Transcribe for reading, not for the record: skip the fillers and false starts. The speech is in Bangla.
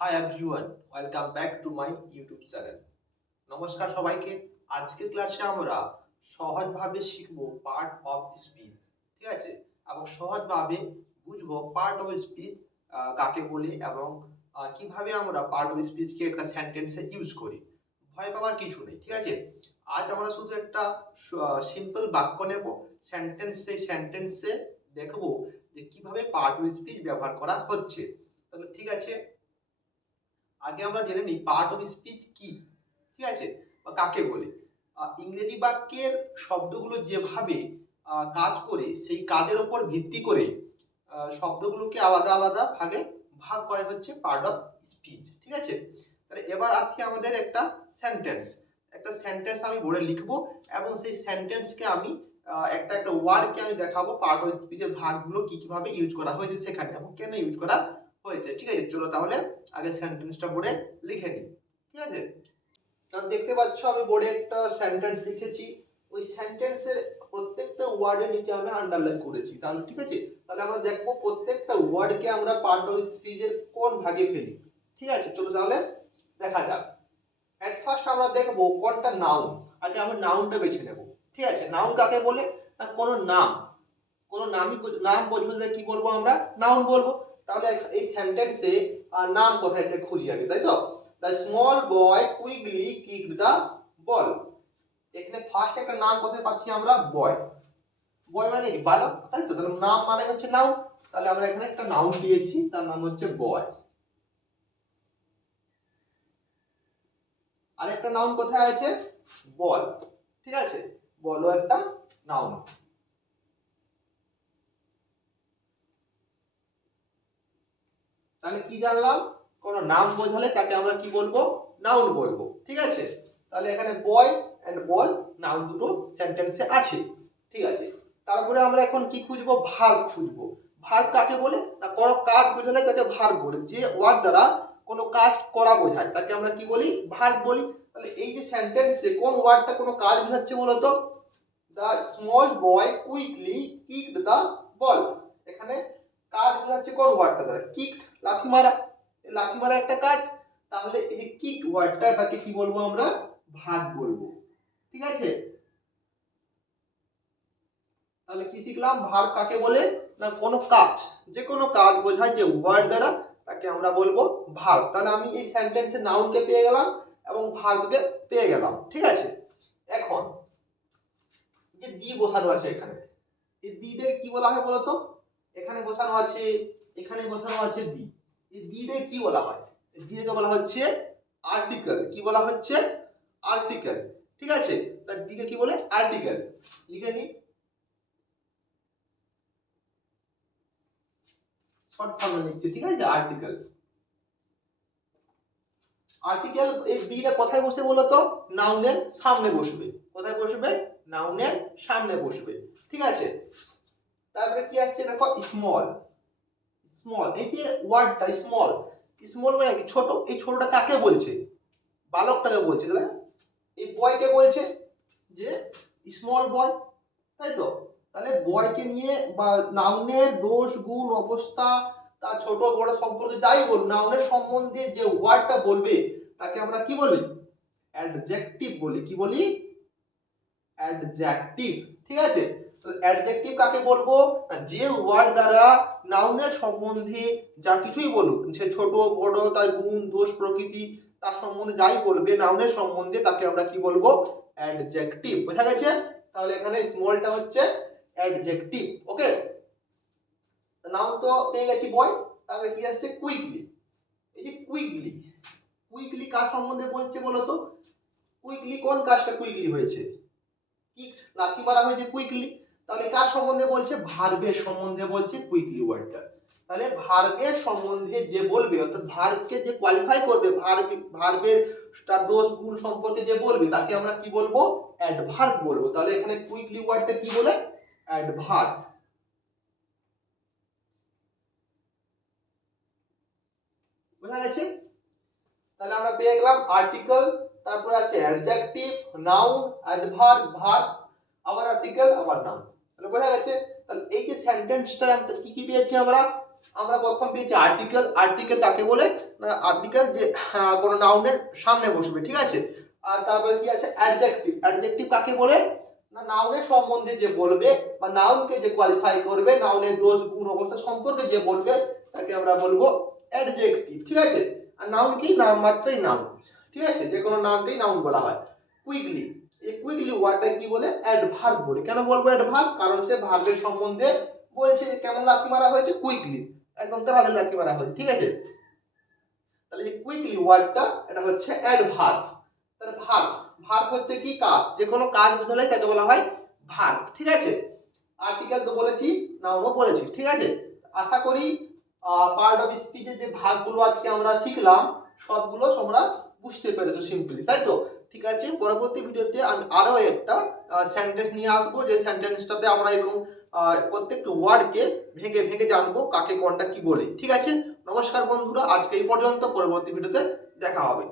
Hi everyone, welcome back to my YouTube channel. নমস্কার সবাইকে। আজকের ক্লাসে আমরা সহজভাবে শিখব পার্ট অফ স্পিচ, ঠিক আছে, এবং সহজভাবে বুঝবো পার্ট অফ স্পিচ কাকে বলে এবং কিভাবে আমরা পার্ট অফ স্পিচকে একটা সেন্টেন্সে ইউজ করি। ভয় পাওয়ার কিছু নেই, ঠিক আছে। আজ আমরা শুধু একটা সিম্পল বাক্য নেব, সেই সেন্টেন্সে দেখবো যে কিভাবে পার্ট অফ স্পিচ ব্যবহার করা হচ্ছে। তাহলে ঠিক আছে, আগে আমরা জেনে নিই পার্ট অফ স্পিচ কি, ঠিক আছে, বা কাকে বলে। ইংরেজি বাক্যের শব্দগুলো যেভাবে কাজ করে সেই কাজের উপর ভিত্তি করে শব্দগুলোকে আলাদা আলাদা ভাগে ভাগ করা হচ্ছে পার্ট অফ স্পিচ, ঠিক আছে। তাহলে এবার আজকে আমাদের একটা সেন্টেন্স আমি বোর্ডে লিখবো এবং সেই সেন্টেন্সকে আমি একটা একটা ওয়ার্ডকে আমি দেখাবো পার্ট অফ স্পিচের ভাগগুলো কি কিভাবে ইউজ করা হয়েছে সেখানে এবং কেন ইউজ করা হয়েছে, ঠিক আছে। চলো তাহলে আগে সেন্টেন্সটা বোর্ডে লিখে নিই, ঠিক আছে। দেখতে পাচ্ছ আমি বোর্ডে একটা সেন্টেন্স লিখেছি। ওই সেন্টেন্সের প্রত্যেকটা ওয়ার্ডের নিচে আমি আন্ডারলাইন করেছি। তাহলে ঠিক আছে, তাহলে আমরা দেখবো প্রত্যেকটা ওয়ার্ডকে আমরা পার্ট অফ স্পিচের কোন ভাগে ফেলি, ঠিক আছে। চলো তাহলে দেখা যাক। এট ফার্স্ট আমরা দেখবো কোনটা নাউন। আগে আমরা নাউনটা বেছে নেব, ঠিক আছে। নাউন কাকে বলে? না কোনো নাম, কোনো নাম বোঝালে কি বলবো আমরা? নাউন বলবো। তাহলে এই সেন্টেন্সে নাম কোথায় এটা খুঁজি আগে, তাই তো। The small boy quickly kicked the ball. এখানে ফার্স্ট একটা নাম কোথায় পাচ্ছি আমরা? বয়। বয় মানে কি? বালক, তাই তো। তাহলে নাম মানে হচ্ছে নাউন। তাহলে আমরা এখানে একটা নাউন পেয়েছি, তার নাম হচ্ছে বয়। আরেকটা নাউন কোথায় আছে? বল, ঠিক আছে। বলও একটা নাউন। তাহলে কি জানলাম? কোন নাম বোঝালে তাকে আমরা কি বলবো? নাউন বলবো, ঠিক আছে। তাহলে এখানে বয় এন্ড বল নাউন দুটো সেন্টেন্সে আছে, ঠিক আছে। তারপরে আমরা এখন কি খুঁজবো? ভার্ব খুঁজবো। ভার্ব কাকে বলে? না কোনো কাজ বোঝালে তাকে ভার্ব বলে। যে ওয়ার্ড দ্বারা কোনো কাজ করা বোঝায় তাকে আমরা কি বলি? ভার্ব বলি। তাহলে এই যে সেন্টেন্সে কোন ওয়ার্ডটা কোনো কাজ বোঝাচ্ছে বলতো? The small boy quickly kicked the ball. এখানে কাজ বোঝাচ্ছে কোন ওয়ার্ডটা দ্বারা? কিক, লাথি মারা। লাথি মারা একটা কাজ। তাহলে এই যে কিক ওয়ার্ডটা, এটাকে কি বলবো আমরা? ভার্ব বলবো, ঠিক আছে। তাহলে কি শিখলাম? ভার্ব কাকে বলে? না কোনো কাজ, যে কোনো কাজ বোঝায় যে ওয়ার্ড দ্বারা তাকে আমরা বলবো ভার্ব। তাহলে আমি এই সেন্টেন্সে নাউনকে পেয়ে গেলাম এবং ভার্বকে পেয়ে গেলাম, ঠিক আছে। এখন যে দি বসানো আছে এখানে, এই দিটাকে কি বলা হয় বলতো? এখানে বসানো আছে, এখানে বসানো আছে দি। এই দিটাকে কি বলা হয়? এই দিটাকে বলা হচ্ছে আর্টিকেল। কি বলা হচ্ছে? আর্টিকেল, ঠিক আছে। তার দিকে কি বলে? আর্টিকেল। লিখে নি, শর্ট ফর্মে লিখছি, ঠিক আছে। Article, article. এই দিটা কোথায় বসে বলতো? নাউনের সামনে বসবে। কোথায় বসবে? নাউনের সামনে বসবে, ঠিক আছে। তারপরে কি আসছে দেখো, স্মল। স্মল, এই যে ওয়ার্ডটা স্মল, স্মল মানে কি? ছোট। এই ছোটটা কাকে বলছে? বালকটাকে বলছে। তাহলে এই বয়কে বলছে যে স্মল বয়, তাই তো। তাহলে বয়কে নিয়ে বা নাউনের দোষ গুণ অবস্থা তার ছোট বড় সম্পর্কে যাই বল, নাউনের সম্বন্ধে যে ওয়ার্ডটা বলবে তাকে আমরা কি বলি? অ্যাডজেক্টিভ বলি। কি বলি? অ্যাডজেক্টিভ, ঠিক আছে। তো অ্যাডজেক্টিভ কাকে বলবো? যে ওয়ার্ড দ্বারা নাউনের সম্বন্ধে যা কিছুই বলুক, সে ছোট বড় তার গুণ দোষ প্রকৃতি তার সম্বন্ধে যাই বলবে নাউনের সম্বন্ধে, তাকে আমরা কি বলবো? অ্যাডজেক্টিভ। বোঝা গেছে? তাহলে এখানে স্মলটা হচ্ছে অ্যাডজেক্টিভ, ওকে। নাউন তো পেয়ে গেছি বয়। তারপরে কি আসছে? কুইকলি। এই যে কুইকলি, কুইকলি কার সম্বন্ধে বলছে বলতো? কুইকলি কোন কাজটা কুইকলি হয়েছে? কিক, লাথি মারা হয়েছে কুইকলি। তাহলে কার সম্বন্ধে বলছে? ভার্বের সম্বন্ধে বলছে কুইকলি ওয়ার্ডটা। তাহলে ভার্বের সম্বন্ধে যে বলবে, অর্থাৎ ভার্বকে যে কোয়ালিফাই করবে, ভার্বের তার দোষ গুণ সম্পর্কে যে বলবে তাকে আমরা কি বলবো? অ্যাডভার্ব বলবো। তাহলে এখানে কুইকলি ওয়ার্ডটা কি বলে? অ্যাডভার্ব। বোঝা গেছে? তাহলে আমরা পেয়ে গেলাম আর্টিকেল, তারপরে আছে অ্যাডজেক্টিভ, নাউন, অ্যাডভার্ব, ভার্ব, আবার আর্টিকেল, আবার নাউন। তাহলে বোঝা গেছে? তাহলে এই যে সেন্টেন্সটা কি কি পেয়েছি আমরা? আমরা প্রথম পেয়েছি আর্টিকেল। আর্টিকেল কাকে বলে? না আর্টিকেল যে কোনো নাউনের সামনে বসবে, ঠিক আছে। আর তারপরে কি আছে অ্যাডজেক্টিভ। অ্যাডজেক্টিভ কাকে বলে? না নাউনের সম্বন্ধে যে বলবে বা নাউনকে যে কোয়ালিফাই করবে, নাউনের দোষ গুণ অবস্থা সম্পর্কে যে বলবে তাকে আমরা বলবো অ্যাডজেক্টিভ, ঠিক আছে। আর নাউন কি? নাম মাত্রই নাউন, ঠিক আছে, যে কোনো নামকেই নাউন বলা হয়। কুইকলি, এই কুইকলি ওয়ার্ডটা কি বলে? অ্যাডভার্ব বলে। কেন বলবো অ্যাডভার্ব? কারণ সে ভার্বের সম্বন্ধে বলছে। কেমন লাথি মারা হয়েছে? কুইকলি, একদম তাড়াতাড়ি লাথি মারা হয়েছে, ঠিক আছে। তাহলে এই কুইকলি ওয়ার্ডটা এটা হচ্ছে অ্যাডভার্ব। তাহলে ভার্ব, ভার্ব হচ্ছে কি? কাজ। যে কোনো কাজ বোঝালে তাকে বলা হয় ভার্ব, ঠিক আছে। আর্টিকেল তো বলেছি, নাউনও বলেছি, ঠিক আছে। আশা করি পার্ট অফ স্পিচের যে ভাগগুলো আজকে আমরা শিখলাম সবগুলো তোমরা বুঝতে পেরেছো সিম্পলি, তাই তো? ঠিক আছে, পরবর্তী ভিডিওতে আমি আরো একটা সেন্টেন্স নিয়ে আসবো, যে সেন্টেন্সটাতে আমরা এরকম প্রত্যেকটা ওয়ার্ডকে ভেঙে ভেঙে জানবো কাকে কোনটা কি বলে, ঠিক আছে। নমস্কার বন্ধুরা, আজকে এই পর্যন্ত। পরবর্তী ভিডিওতে দেখা হবে।